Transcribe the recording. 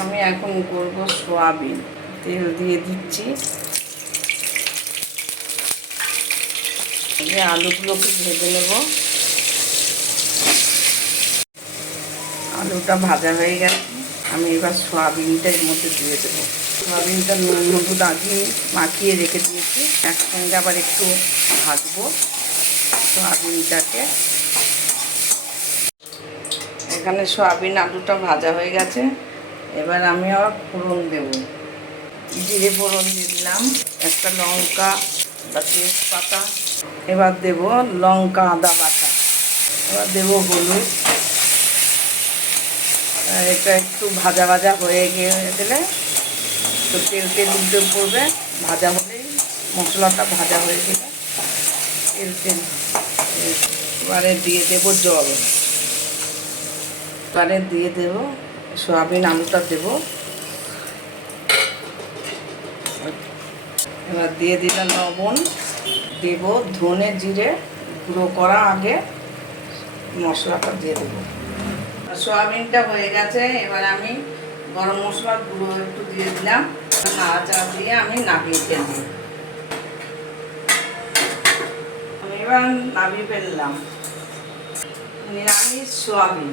আমি এখন করব সয়াবিন। তেল দিয়ে দিচ্ছি। এই আলুগুলোকে ভেজে নেব। আলুটা ভাজা হয়ে গেছে, আমি এবার সয়াবিনটা এর মধ্যে দিয়ে দেবো। সয়াবিনটা নুন হলুদ আগে মাখিয়ে রেখে দিয়েছি, একসঙ্গে আবার একটু ভাজবো সয়াবিনটাকে। এখানে সয়াবিন আলুটা ভাজা হয়ে গেছে, এবার আমি আবার ফোড়ন দেব। জিরে ফোড়ন দিয়ে দিলাম, একটা লঙ্কা বা তেজপাতা। এবার দেব লঙ্কা আদা বাটা, এবার দেব হলুদ। এটা একটু ভাজা ভাজা হয়ে গেলে তো তেল তেল উল্টে পড়বে, ভাজা হলেই মশলাটা ভাজা হয়ে গেলে তেল তেল। এবারে দিয়ে দেবো জল, এবারে দিয়ে দেবো সয়াবিন আলুটা দেবো। এবার দিয়ে দিলাম লবণ, দেব ধনে জিরে গুঁড়ো করা আগে মশলাটা দিয়ে দেবো। সয়াবিনটা হয়ে গেছে, এবার আমি গরম মশলার গুঁড়ো একটু দিয়ে দিলাম, নাড়াচাড়া দিয়ে আমি নামিয়ে ফেলবো। আমি এবার নামিয়ে ফেললাম নিরামিষ সয়াবিন।